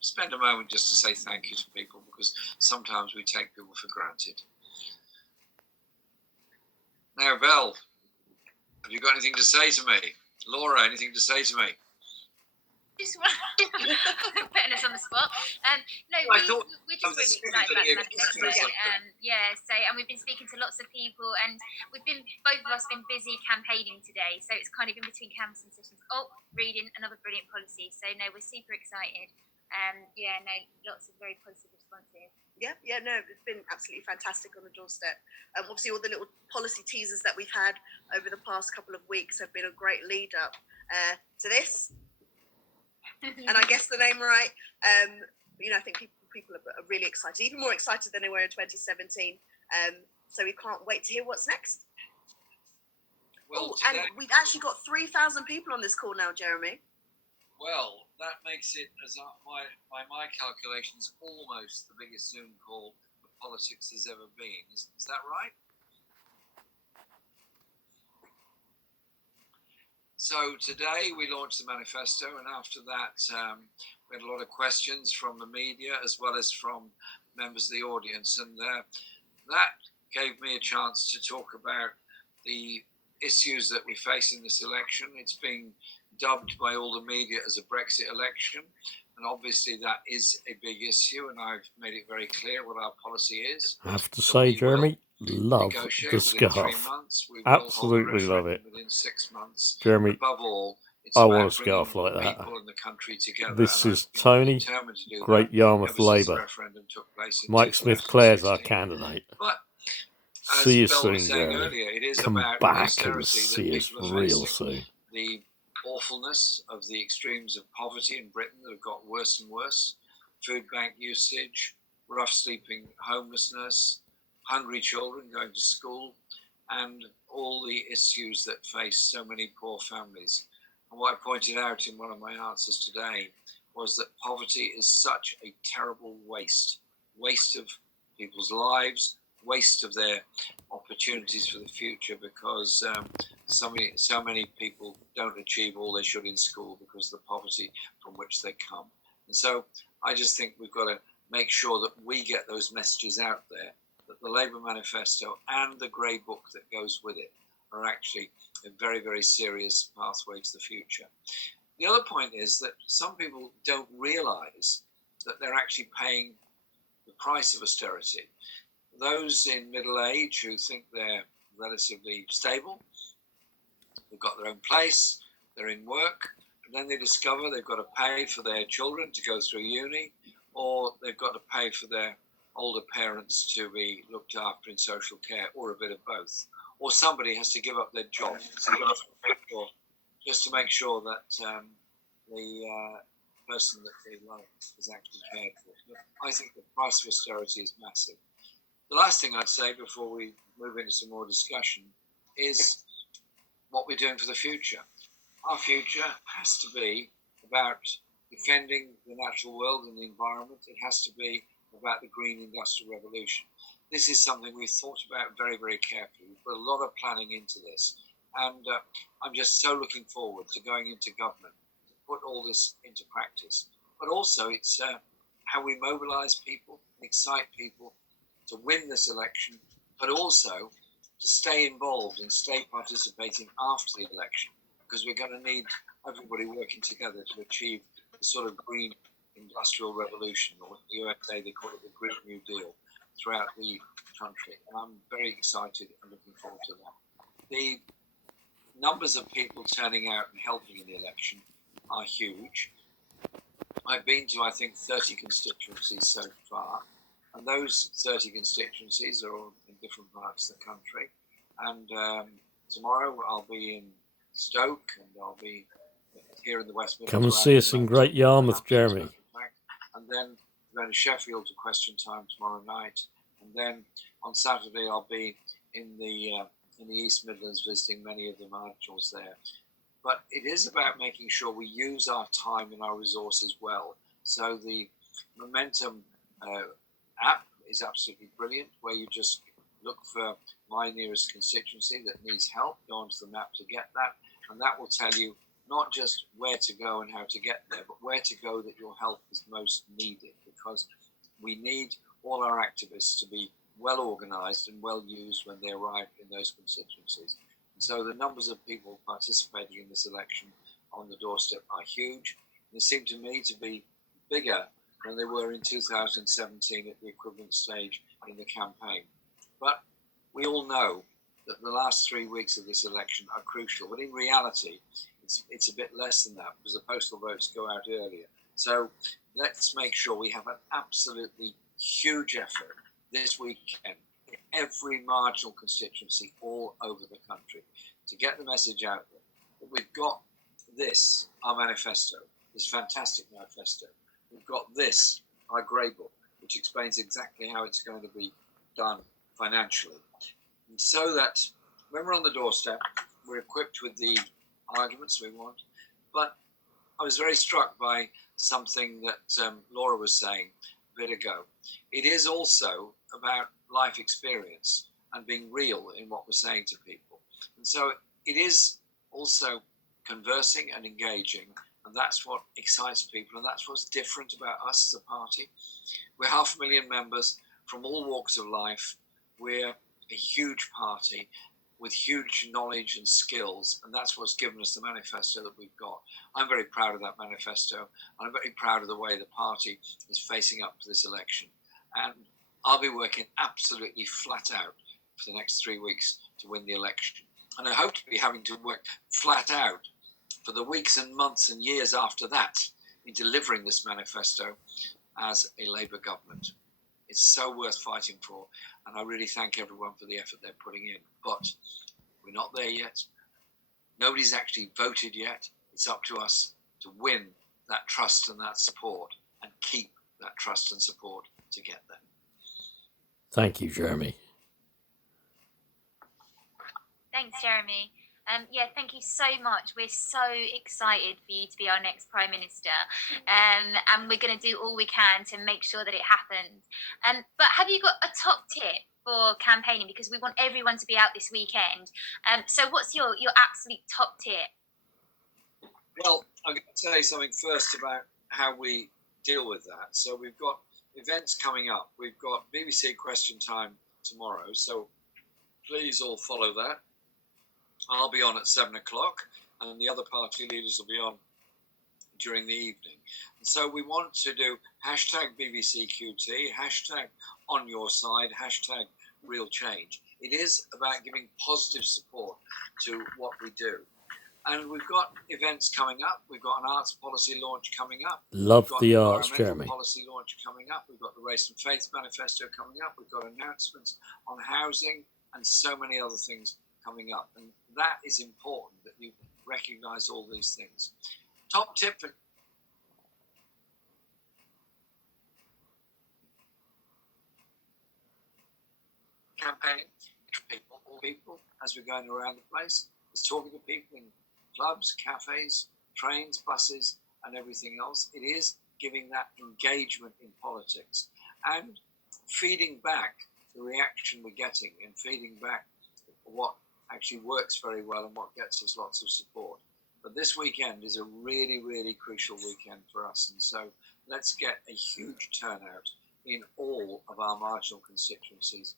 spend a moment just to say thank you to people, because sometimes we take people for granted. Now, Belle, have you got anything to say to me? Laura, anything to say to me? Just putting us on the spot. No, we're just really excited about the manifesto. And we've been speaking to lots of people, and both of us been busy campaigning today, so it's kind of in between canvassing sessions. Reading another brilliant policy. So no, we're super excited. Lots of very positive responses. It's been absolutely fantastic on the doorstep. Obviously, all the little policy teasers that we've had over the past couple of weeks have been a great lead up to this. And I guess the name right. I think people are really excited, even more excited than they were in 2017. So we can't wait to hear what's next. And we've actually got 3,000 people on this call now, Jeremy. Well, that makes it, by my calculations, almost the biggest Zoom call for politics has ever been. Is that right? So today we launched the manifesto, and after that we had a lot of questions from the media as well as from members of the audience, and that gave me a chance to talk about the issues that we face in this election. It's been dubbed by all the media as a Brexit election, and obviously that is a big issue, and I've made it very clear what our policy is. I have to say, Jeremy, love the scarf. Absolutely love it. Within 6 months. Jeremy, above all, I want a scarf like that. In the country together. This is Tony, Great Yarmouth Labour. Mike Smith-Clare's our candidate. But see you soon, Jeremy. Earlier, it is Come about back and see us real soon. The awfulness of the extremes of poverty in Britain that have got worse and worse. Food bank usage, rough sleeping, homelessness, hungry children going to school, and all the issues that face so many poor families. And what I pointed out in one of my answers today was that poverty is such a terrible waste of people's lives, waste of their opportunities for the future, because so many people don't achieve all they should in school because of the poverty from which they come. And so I just think we've got to make sure that we get those messages out there, that the Labour manifesto and the Grey Book that goes with it are actually a very, very serious pathway to the future. The other point is that some people don't realise that they're actually paying the price of austerity. Those in middle age who think they're relatively stable, they've got their own place, they're in work, and then they discover they've got to pay for their children to go through uni, or they've got to pay for their older parents to be looked after in social care, or a bit of both. Or somebody has to give up their job just to make sure that the person that they love is actually cared for. I think the price of austerity is massive. The last thing I'd say before we move into some more discussion is what we're doing for the future. Our future has to be about defending the natural world and the environment. It has to be about the green industrial revolution. This is something we've thought about very, very carefully. We've put a lot of planning into this. And I'm just so looking forward to going into government to put all this into practice. But also it's how we mobilise people, excite people to win this election, but also to stay involved and stay participating after the election, because we're going to need everybody working together to achieve the sort of green industrial revolution, or in the USA they call it the Green New Deal, throughout the country. And I'm very excited and looking forward to that. The numbers of people turning out and helping in the election are huge. I've been to, I think, 30 constituencies so far, and those 30 constituencies are all in different parts of the country. And tomorrow I'll be in Stoke, and I'll be here in the West Midlands. Come and see us in Great Yarmouth, Jeremy. And then going to Sheffield to question time tomorrow night, and then on Saturday I'll be in the East Midlands visiting many of the marshals there. But it is about making sure we use our time and our resources well. So the Momentum app is absolutely brilliant, where you just look for my nearest constituency that needs help, go onto the map to get that, and that will tell you not just where to go and how to get there, but where to go that your help is most needed, because we need all our activists to be well organised and well used when they arrive in those constituencies. And so the numbers of people participating in this election on the doorstep are huge. They seem to me to be bigger than they were in 2017 at the equivalent stage in the campaign. But we all know that the last 3 weeks of this election are crucial. But in reality, it's a bit less than that because the postal votes go out earlier. So let's make sure we have an absolutely huge effort this weekend in every marginal constituency all over the country to get the message out there that we've got this, our manifesto, this fantastic manifesto. We've got this, our grey book, which explains exactly how it's going to be done financially. And so that when we're on the doorstep, we're equipped with the arguments we want. But I was very struck by something that Laura was saying a bit ago. It is also about life experience and being real in what we're saying to people. And so it is also conversing and engaging, and that's what excites people, and that's what's different about us as a party. We're 500,000 members from all walks of life. We're a huge party with huge knowledge and skills, and that's what's given us the manifesto that we've got. I'm very proud of that manifesto, and I'm very proud of the way the party is facing up to this election. And I'll be working absolutely flat out for the next 3 weeks to win the election. And I hope to be having to work flat out for the weeks and months and years after that in delivering this manifesto as a Labour government. It's so worth fighting for, and I really thank everyone for the effort they're putting in. But we're not there yet. Nobody's actually voted yet. It's up to us to win that trust and that support and keep that trust and support to get there. Thank you, Jeremy. Thanks, Jeremy. Thank you so much. We're so excited for you to be our next Prime Minister, and we're going to do all we can to make sure that it happens. But have you got a top tip for campaigning? Because we want everyone to be out this weekend. So what's your absolute top tip? Well, I'm going to tell you something first about how we deal with that. So we've got events coming up. We've got BBC Question Time tomorrow, so please all follow that. I'll be on at 7 o'clock, and the other party leaders will be on during the evening. And so we want to do hashtag BBCQT, hashtag on your side, hashtag real change. It is about giving positive support to what we do. And we've got events coming up. We've got an arts policy launch coming up. Love the arts, Jeremy. Policy launch coming up. We've got the Race and Faith Manifesto coming up. We've got announcements on housing and so many other things coming up. And that is important that you recognise all these things. Top tip for campaign, people as we're going around the place, is talking to people in clubs, cafes, trains, buses, and everything else. It is giving that engagement in politics and feeding back the reaction we're getting and feeding back what actually works very well and what gets us lots of support. But this weekend is a really, really crucial weekend for us. And so let's get a huge turnout in all of our marginal constituencies